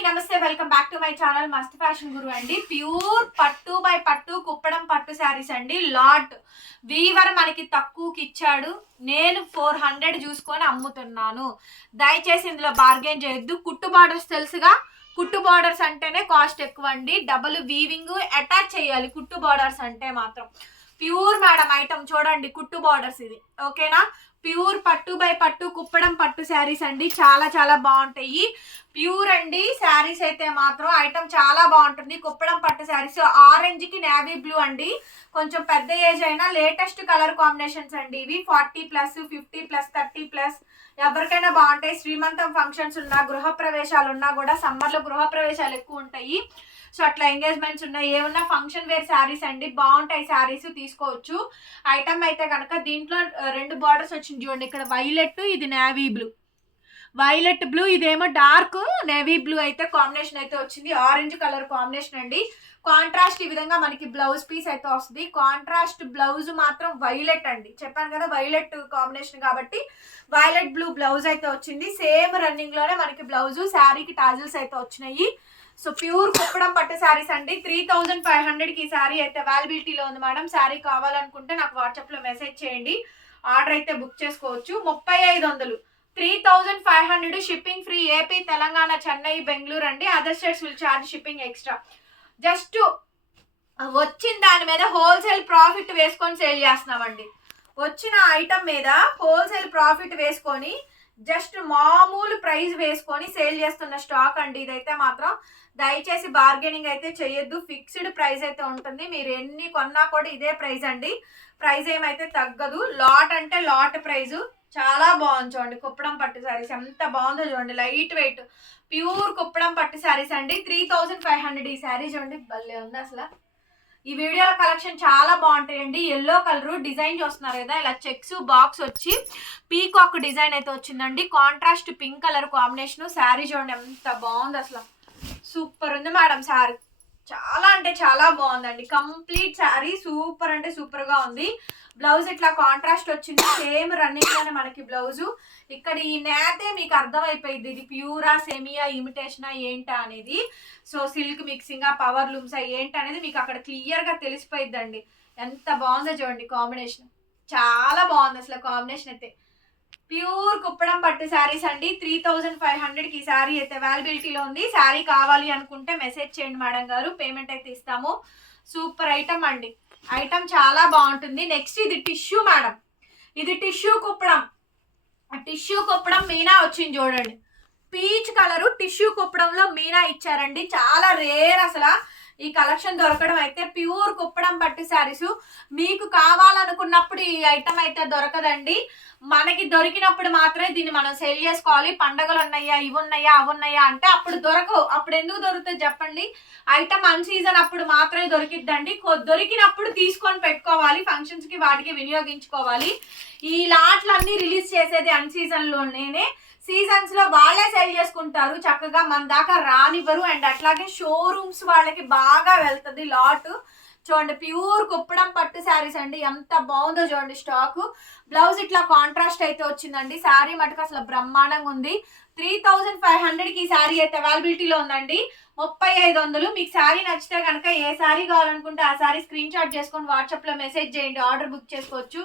అండి నమస్తే welcome back to my channel must fashion guru అండి. ప్యూర్ పట్టు బై పట్టు కుప్పడం పట్టు శారీస్ అండి. లాట్ వీవర్ మనకి తక్కువకి ఇచ్చాడు. నేను ఫోర్ హండ్రెడ్ చూసుకొని అమ్ముతున్నాను. దయచేసి ఇందులో బార్గెన్ చేయొద్దు. కుట్టు బార్డర్స్ తెలుసుగా? కుట్టు బార్డర్స్ అంటేనే కాస్ట్ ఎక్కువ అండి డబుల్ వీవింగ్ అటాచ్ చేయాలి కుట్టు బార్డర్స్ అంటే మాత్రం. ప్యూర్ మేడం ఐటమ్ చూడండి కుట్టు బార్డర్స్ ఇది. ఓకేనా? ప్యూర్ పట్టు బై పట్టు కుప్పడం పట్టు శారీస్ అండి. చాలా చాలా బాగుంటాయి. ప్యూర్ అండి శారీస్ అయితే మాత్రం. ఐటమ్ చాలా బాగుంటుంది. కుప్పడం పట్టు శారీస్. ఆరెంజ్కి నేవీ బ్లూ అండి. కొంచెం పెద్ద ఏజ్ అయినా లేటెస్ట్ కలర్ కాంబినేషన్స్ అండి ఇవి. Forty plus fifty plus thirty plus. ఎవరికైనా బాగుంటాయి. శ్రీమంతం ఫంక్షన్స్ ఉన్నా గృహ ప్రవేశాలు ఉన్నా కూడా సమ్మర్లో గృహ ప్రవేశాలు ఎక్కువ ఉంటాయి. సో అట్లా ఎంగేజ్మెంట్స్ ఉన్నాయి ఏమన్నా ఫంక్షన్ వేర్ శారీస్ అండి. బాగుంటాయి శారీస్ తీసుకోవచ్చు. ఐటమ్ అయితే కనుక దీంట్లో రెండు బార్డర్స్ వచ్చింది చూడండి. ఇక్కడ వైలెట్ ఇది నేవీ బ్లూ వైలెట్ బ్లూ ఇదేమో డార్క్ నేవీ బ్లూ అయితే కాంబినేషన్ అయితే వచ్చింది. ఆరెంజ్ కలర్ కాంబినేషన్ అండి. కాంట్రాస్ట్ ఈ విధంగా మనకి బ్లౌజ్ పీస్ అయితే వస్తుంది. కాంట్రాస్ట్ బ్లౌజ్ మాత్రం వైలెట్ అండి. చెప్పాను కదా వైలెట్ కాంబినేషన్ కాబట్టి వైలెట్ బ్లూ బ్లౌజ్ అయితే వచ్చింది. సేమ్ రన్నింగ్లోనే మనకి బ్లౌజ్ శారీకి టాజిల్స్ అయితే వచ్చినాయి. సో ప్యూర్ కుప్పడం పట్టు శారీస్ అండి. త్రీ థౌజండ్ ఫైవ్ హండ్రెడ్కి ఈ శారీ అయితే అవైలబిలిటీలో ఉంది మేడం శారీ కావాలనుకుంటే నాకు వాట్సాప్లో మెసేజ్ చేయండి. ఆర్డర్ అయితే బుక్ చేసుకోవచ్చు. ముప్పై ఐదు వందలు. Three thousand five hundred shipping free AP Telangana Chennai Bengaluru అండి. Other states will charge shipping extra. Just వచ్చిన దాని మీద హోల్సేల్ ప్రాఫిట్ వేసుకొని సేల్ చేస్తున్నామండి. వచ్చిన ఐటమ్ మీద హోల్సేల్ ప్రాఫిట్ వేసుకొని జస్ట్ మామూలు ప్రైస్ వేసుకొని సేల్ చేస్తున్న స్టాక్ అండి. ఇదైతే మాత్రం దయచేసి బార్గెనింగ్ అయితే చేయొద్దు. ఫిక్స్డ్ ప్రైస్ అయితే ఉంటుంది. మీరు ఎన్ని కొన్నా కూడా ఇదే ప్రైస్ అండి. ప్రైస్ ఏమైతే తగ్గదు. లాట్ అంటే లాట్ ప్రైజు. చాలా బాగుంది చూడండి. కుప్పడం పట్టు శారీస్ ఎంత బాగుందో చూడండి. Light weight. ప్యూర్ కుప్పడం పట్టు శారీస్ అండి. త్రీ థౌజండ్ ఫైవ్ హండ్రెడ్ ఈ శారీ చూడండి. భలే ఉంది అసలు. ఈ వీడియోల కలెక్షన్ చాలా బాగుంటాయండి. ఎల్లో కలర్ డిజైన్ చూస్తున్నారు కదా ఇలా చెక్స్ బాక్స్ వచ్చి పీకాక్ డిజైన్ అయితే వచ్చిందండి. Contrast pink colour combination sari చూడండి ఎంత బాగుంది అసలు. సూపర్ ఉంది మేడం శారీ. చాలా అంటే చాలా బాగుందండి. కంప్లీట్ శారీ సూపర్ అంటే సూపర్గా ఉంది. బ్లౌజ్ ఇట్లా కాంట్రాస్ట్ వచ్చింది. సేమ్ రన్నింగ్లోనే మనకి బ్లౌజ్. ఇక్కడ ఈ నేతే మీకు అర్థమైపోయింది ఇది ప్యూరా సెమియా ఇమిటేషనా ఏంటా అనేది. సో సిల్క్ మిక్సింగ్ పవర్ లూమ్సా ఏంటి అనేది మీకు అక్కడ క్లియర్గా తెలిసిపోయిద్దండి. ఎంత బాగుందో చూడండి కాంబినేషన్. చాలా బాగుంది అసలు కాంబినేషన్ అయితే. ప్యూర్ కుప్పడం పట్టు శారీస్ అండి. త్రీ థౌజండ్ ఫైవ్ హండ్రెడ్కి ఈ శారీ అయితే అవైలబిలిటీలో ఉంది. శారీ కావాలి అనుకుంటే మెసేజ్ చేయండి మేడం గారు. పేమెంట్ అయితే ఇస్తాము. సూపర్ ఐటమ్ అండి. ఐటమ్ చాలా బాగుంటుంది. నెక్స్ట్ ఇది టిష్యూ మేడం. ఇది టిష్యూ కుప్పడం. టిష్యూ కుప్పడం మీనా వచ్చింది చూడండి. పీచ్ కలరు టిష్యూ కుప్పడంలో మీనా ఇచ్చారండి. చాలా రేర్ అసలు. ఈ కలెక్షన్ దొరకడం అయితే ప్యూర్ కుప్పడం పట్టు శారీస్. మీకు కావాలనుకున్నప్పుడు ఈ ఐటమ్ అయితే దొరకదండి. మనకి దొరికినప్పుడు మాత్రమే దీన్ని మనం సెల్ చేసుకోవాలి. పండగలు ఉన్నాయా ఇవి ఉన్నాయా అవి ఉన్నాయా అంటే అప్పుడు దొరకవు. అప్పుడు ఎందుకు దొరుకుతుంది చెప్పండి. ఐటమ్ అన్ సీజన్ అప్పుడు మాత్రమే దొరికిద్దండి. దొరికినప్పుడు తీసుకొని పెట్టుకోవాలి. ఫంక్షన్స్కి వాటికి వినియోగించుకోవాలి. ఈ లాట్లన్నీ రిలీజ్ చేసేది అన్ సీజన్ సీజన్స్లో వాళ్ళే సెల్ చేసుకుంటారు. చక్కగా మన దాకా రానివ్వరు. అండ్ అట్లాగే షోరూమ్స్ వాళ్ళకి బాగా వెళ్తుంది లాట్ చూడండి ప్యూర్ కుప్పడం పట్టు శారీస్ అండి. ఎంత బాగుందో చూడండి స్టాక్ బ్లౌజ్ ఇట్లా కాంట్రాస్ట్ అయితే వచ్చిందండి. శారీ మటుకు అసలు బ్రహ్మాండంగా ఉంది. త్రీ థౌజండ్ ఫైవ్ హండ్రెడ్ ఈ శారీ అయితే అవైలబిలిటీలో ఉందండి. ముప్పై ఐదు వందలు. మీకు శారీ నచ్చితే కనుక ఏ శారీ కావాలనుకుంటే ఆ శారీ స్క్రీన్ షాట్ చేసుకొని వాట్సాప్లో మెసేజ్ చేయండి. ఆర్డర్ బుక్ చేసుకోవచ్చు.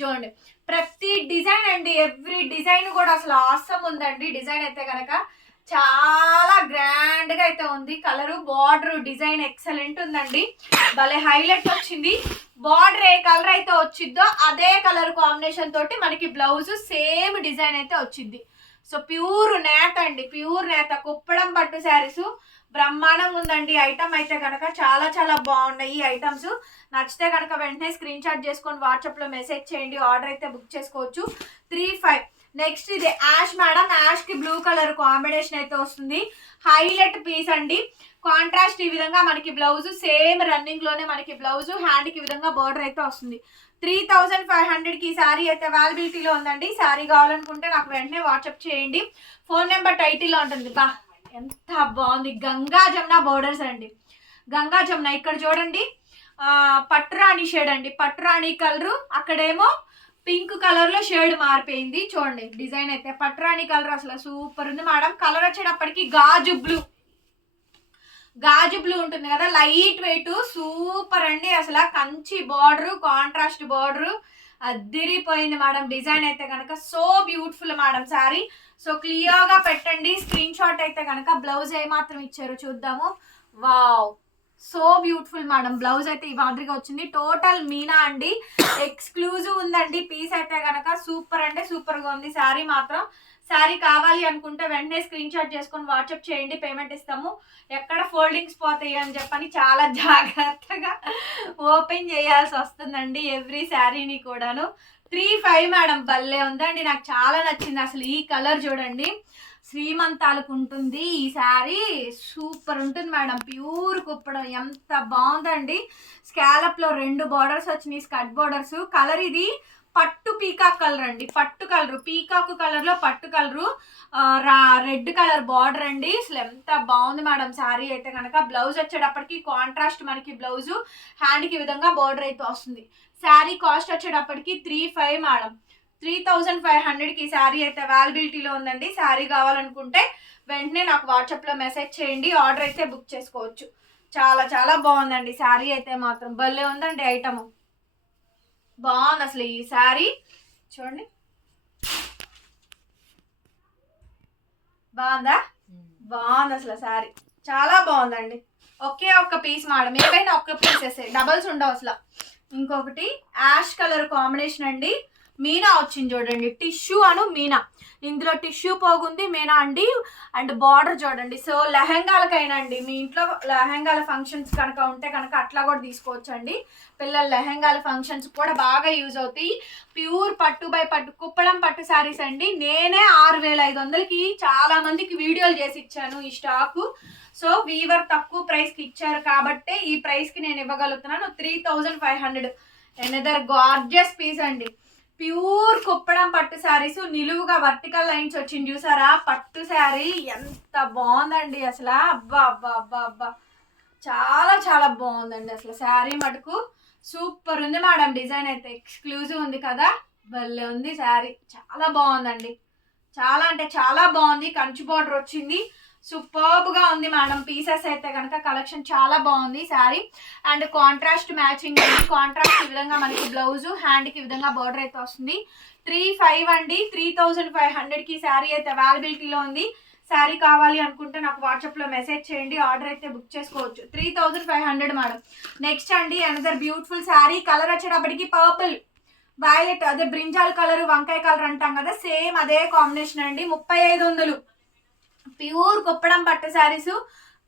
చూడండి. ప్రతి డిజైన్ అండి ఎవ్రీ డిజైన్ కూడా అసలు ఆసం ఉందండి. డిజైన్ అయితే కనుక చాలా గ్రాండ్గా అయితే ఉంది. కలరు బార్డర్ డిజైన్ ఎక్సలెంట్ ఉందండి. భలే హైలైట్ వచ్చింది. బార్డర్ ఏ కలర్ అయితే వచ్చిద్దో అదే కలర్ కాంబినేషన్ తోటి మనకి బ్లౌజ్ సేమ్ డిజైన్ అయితే వచ్చింది. సో ప్యూర్ నేత అండి ప్యూర్ నేత. కుప్పడం పట్టు శారీస్ బ్రహ్మాండం ఉందండి. ఐటమ్ అయితే కనుక చాలా చాలా బాగున్నాయి ఈ ఐటమ్స్. నచ్చితే కనుక వెంటనే స్క్రీన్ షాట్ చేసుకొని వాట్సాప్లో మెసేజ్ చేయండి. ఆర్డర్ అయితే బుక్ చేసుకోవచ్చు. Three five. నెక్స్ట్ ఇది యాష్ మేడం. యాష్కి బ్లూ కలర్ కాంబినేషన్ అయితే వస్తుంది. హైలైట్ పీస్ అండి. కాంట్రాస్ట్ ఈ విధంగా మనకి బ్లౌజ్ సేమ్ రన్నింగ్లోనే మనకి బ్లౌజ్ హ్యాండ్కి విధంగా బార్డర్ అయితే వస్తుంది. త్రీ థౌజండ్ ఫైవ్ హండ్రెడ్కి శారీ అయితే అవైలబిలిటీలో ఉందండి. శారీ కావాలనుకుంటే నాకు వెంటనే వాట్సాప్ చేయండి. ఫోన్ నెంబర్ టైటిల్లో ఉంటుంది. బా ఎంత బాగుంది. గంగా జమున బోర్డర్స్ అండి. గంగా జమున ఇక్కడ చూడండి. పట్టురాణి షేడ్ అండి. పట్టురాణి కలరు. అక్కడేమో పింక్ కలర్లో షేడ్ మారిపోయింది. చూడండి డిజైన్ అయితే పట్టురాణి కలర్ అసలు సూపర్ ఉంది. మేడం కలర్ వచ్చేటప్పటికి గాజు బ్లూ గాజు బ్లూ ఉంటుంది కదా లైట్ వెయిట్ సూపర్ అండి. అసలు కంచి బార్డరు కాంట్రాస్ట్ బార్డరు అద్దిరిపోయింది మేడం డిజైన్ అయితే కనుక so beautiful madam sorry so క్లియర్గా పెట్టండి. స్క్రీన్ షాట్ అయితే కనుక బ్లౌజ్ ఏ మాత్రం చూద్దాము. Wow so beautiful madam blouse అయితే ఈ మాదిరిగా వచ్చింది. టోటల్ మీనా అండి. ఎక్స్క్లూజివ్ ఉందండి. పీస్ అయితే కనుక సూపర్ అంటే సూపర్గా ఉంది. శారీ మాత్రం శారీ కావాలి అనుకుంటే వెంటనే స్క్రీన్ షాట్ చేసుకొని వాట్సాప్ చేయండి పేమెంట్ ఇస్తాము. ఎక్కడ ఫోల్డింగ్స్ పోతాయి అని చెప్పని చాలా జాగ్రత్తగా ఓపెన్ చేయాల్సి వస్తుందండి ఎవ్రీ శారీని కూడాను. త్రీ ఫైవ్ మేడం భలే ఉందండి నాకు చాలా నచ్చింది. అసలు ఈ కలర్ చూడండి శ్రీమంతాలకు ఉంటుంది ఈ శారీ. సూపర్ ఉంటుంది మేడం ప్యూర్ కుప్పడం ఎంత బాగుందండి. స్కాలప్లో రెండు బార్డర్స్ వచ్చినాయి స్కట్ బార్డర్స్. కలర్ ఇది పట్టు పీకాక్ కలర్ అండి. పట్టు కలరు. పీకాక్ కలర్లో పట్టు కలరు. రెడ్ కలర్ బార్డర్ అండి. అసలు ఎంత బాగుంది మేడం శారీ అయితే కనుక బ్లౌజ్ వచ్చేటప్పటికి కాంట్రాస్ట్ మనకి బ్లౌజ్ హ్యాండ్కి విధంగా బార్డర్ అయితే వస్తుంది. శారీ కాస్ట్ వచ్చేటప్పటికి three five madam. Three thousand five హండ్రెడ్కి ఈ శారీ అయితే అవైలబిలిటీలో ఉందండి. శారీ కావాలనుకుంటే వెంటనే నాకు వాట్సాప్లో మెసేజ్ చేయండి. ఆర్డర్ అయితే బుక్ చేసుకోవచ్చు. చాలా చాలా బాగుందండి. శారీ అయితే మాత్రం. భలే ఉందండి ఐటమ్ బాగుంది అసలు ఈ శారీ. చూడండి. బాగుందా? బాగుంది అసలు శారీ. చాలా బాగుందండి. ఒకే ఒక్క పీస్ మేడం ఏవైనా ఒక్క పీసెస్ డబల్స్ ఉండవు అసలు. ఇంకొకటి యాష్ కలర్ కాంబినేషన్ అండి. మీనా వచ్చింది చూడండి. టిష్యూ అను మీనా. ఇందులో టిష్యూ పోగుంది మీనా అండి అండ్ బార్డర్ చూడండి. సో లెహెంగాలకైనా అండి మీ ఇంట్లో లెహెంగాల ఫంక్షన్స్ కనుక ఉంటే కనుక అట్లా కూడా తీసుకోవచ్చు అండి పిల్లల లెహెంగాల ఫంక్షన్స్ కూడా బాగా యూజ్ అవుతాయి. ప్యూర్ పట్టు బై పట్టు కుప్పడం పట్టు శారీస్ అండి. నేనే ఆరు వేల ఐదు వందలకి చాలా మందికి వీడియోలు చేసి ఇచ్చాను ఈ స్టాకు సో వీవర్ తక్కువ ప్రైస్కి ఇచ్చారు కాబట్టే ఈ ప్రైస్కి నేను ఇవ్వగలుగుతున్నాను. Three thousand five hundred another gorgeous piece అండి. ప్యూర్ కుప్పడం పట్టు శారీస్ నిలువుగా వర్టికల్ లైన్స్ వచ్చింది చూసారా? పట్టు శారీ ఎంత బాగుందండి అసలు. అబ్బా అబ్బా అబ్బా అబ్బా. చాలా చాలా బాగుందండి అసలు శారీ మటుకు. సూపర్ ఉంది మేడం డిజైన్ అయితే. ఎక్స్క్లూజివ్ ఉంది కదా. భలే ఉంది శారీ. చాలా బాగుందండి. చాలా అంటే చాలా బాగుంది. కంచు బార్డర్ వచ్చింది. సూపర్బ్గా ఉంది మేడం. పీసెస్ అయితే కనుక కలెక్షన్ చాలా బాగుంది sari. And contrast matching contrast ఈ విధంగా మనకి బ్లౌజ్ హ్యాండ్కి విధంగా బార్డర్ అయితే వస్తుంది. త్రీ ఫైవ్ అండి. త్రీ థౌజండ్ ఫైవ్ హండ్రెడ్కి శారీ అయితే అవైలబిలిటీలో ఉంది. శారీ కావాలి అనుకుంటే నాకు వాట్సాప్లో మెసేజ్ చేయండి. ఆర్డర్ అయితే బుక్ చేసుకోవచ్చు. Three thousand five hundred madam. Next అండి అనదర్ బ్యూటిఫుల్ శారీ. కలర్ వచ్చేటప్పటికి పర్పుల్ వైలెట్ అదే బ్రింజాల్ కలర్ వంకాయ కలర్ అంటాం కదా. సేమ్ అదే కాంబినేషన్ అండి. ముప్పై ఐదు వందలు. ప్యూర్ కుప్పడం పట్టు saris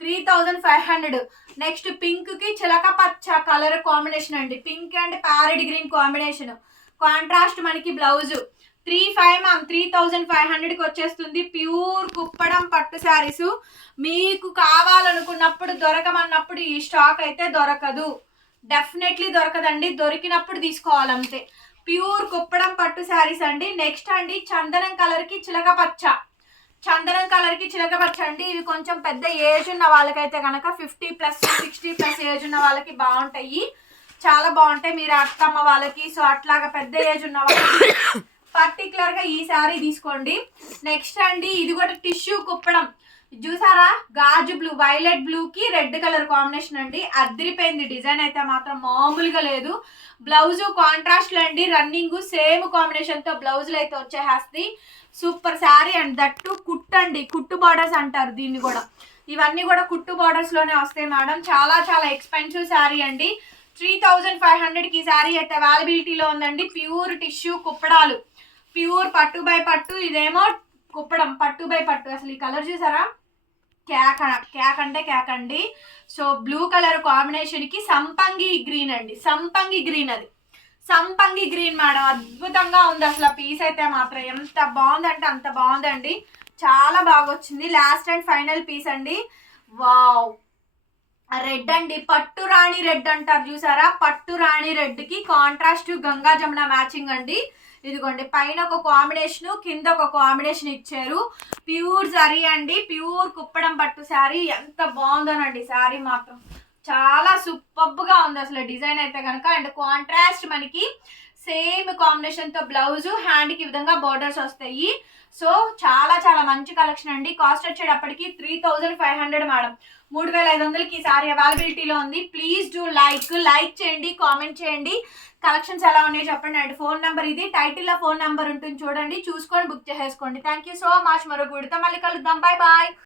three thousand five hundred. Next పింక్కి చిలక పచ్చ కలర్ కాంబినేషన్ అండి. Pink and parrot green combination contrast మనకి blouse three five ma'am three thousand five హండ్రెడ్కి వచ్చేస్తుంది ప్యూర్ కుప్పడం పట్టు శారీస్. మీకు కావాలనుకున్నప్పుడు దొరకమన్నప్పుడు ఈ స్టాక్ అయితే దొరకదు. డెఫినెట్లీ దొరకదండి. దొరికినప్పుడు తీసుకోవాలంతే. ప్యూర్ కుప్పడం పట్టు శారీస్ అండి. నెక్స్ట్ అండి చందనం కలర్కి చిలక పచ్చ. చందనం కలర్కి చిలకపచ్చ ఇవి కొంచెం పెద్ద ఏజ్ ఉన్న వాళ్ళకైతే కనుక fifty plus sixty plus age ఉన్న వాళ్ళకి బాగుంటాయి. చాలా బాగుంటాయి. మీరు అత్తమ్మ వాళ్ళకి సో అట్లాగా పెద్ద ఏజ్ ఉన్న వాళ్ళకి పర్టికులర్గా ఈ శారీ తీసుకోండి. నెక్స్ట్ అండి ఇది కూడా టిష్యూ కుప్పడం. చూసారా? గాజు బ్లూ వైలెట్ బ్లూ కి రెడ్ కలర్ కాంబినేషన్ అండి. అదిరిపోయింది డిజైన్ అయితే మాత్రం మామూలుగా లేదు. బ్లౌజ్ కాంట్రాస్ట్లో అండి. రన్నింగ్ సేమ్ కాంబినేషన్తో బ్లౌజులు అయితే వచ్చేస్తాయి సూపర్ శారీ అండ్ దట్టు కుట్టండి కుట్టు బార్డర్స్ అంటారు దీన్ని కూడా. ఇవన్నీ కూడా కుట్టు బార్డర్స్లోనే వస్తాయి మేడం. చాలా చాలా ఎక్స్పెన్సివ్ శారీ అండి. త్రీ థౌజండ్ ఫైవ్ హండ్రెడ్కి శారీ అయితే అవైలబిలిటీలో ఉందండి. ప్యూర్ టిష్యూ కుప్పడాలు. ప్యూర్ పట్టు బై పట్టు. ఇదేమో కుప్పడం. పట్టు బై పట్టు. అసలు ఈ కలర్ చూసారా? క్యాక్ క్యాక్ అంటే క్యాక్ అండి. సో బ్లూ కలర్ కాంబినేషన్కి సంపంగి గ్రీన్ అండి. సంపంగి గ్రీన్ అది. సంపంగి గ్రీన్ మేడం అద్భుతంగా ఉంది అసలు పీస్ అయితే మాత్రం. ఎంత బాగుందంటే అంత బాగుందండి. చాలా బాగా వచ్చింది లాస్ట్ అండ్ ఫైనల్ పీస్ అండి. వావ్ రెడ్ అండి. పట్టు రాణి రెడ్ అంటారు చూసారా? పట్టు రాణి రెడ్కి కాంట్రాస్ట్ గంగా జమున మ్యాచింగ్ అండి. ఇదిగోండి పైన ఒక కాంబినేషన్ కింద ఒక కాంబినేషన్ ఇచ్చారు. ప్యూర్ జరీ అండి. ప్యూర్ కుప్పడం పట్టు శారీ ఎంత బాగుందోనండి శారీ మాత్రం. చాలా సూపర్బ్గా ఉంది అసలు డిజైన్ అయితే కనుక. అండ్ కాంట్రాస్ట్ మనకి సేమ్ కాంబినేషన్తో బ్లౌజ్ హ్యాండ్కి విధంగా బోర్డర్స్ వస్తాయి. సో చాలా చాలా మంచి కలెక్షన్ అండి. కాస్ట్ వచ్చేటప్పటికి three thousand five hundred madam మూడు వేల ఐదు వందలకి ఈ సారీ అవైలబిలిటీలో ఉంది. ప్లీజ్ డూ లైక్ లైక్ చేయండి కామెంట్ చేయండి. కలెక్షన్స్ ఎలా ఉన్నాయో చెప్పండి. అండ్ ఫోన్ నెంబర్ ఇది. టైటిల్లో ఫోన్ నెంబర్ ఉంటుంది చూడండి. చూసుకొని బుక్ చేసేసుకోండి. థ్యాంక్ యూ సో మచ్ మరో గుడితో మళ్ళీ కలుద్దాం. Bye bye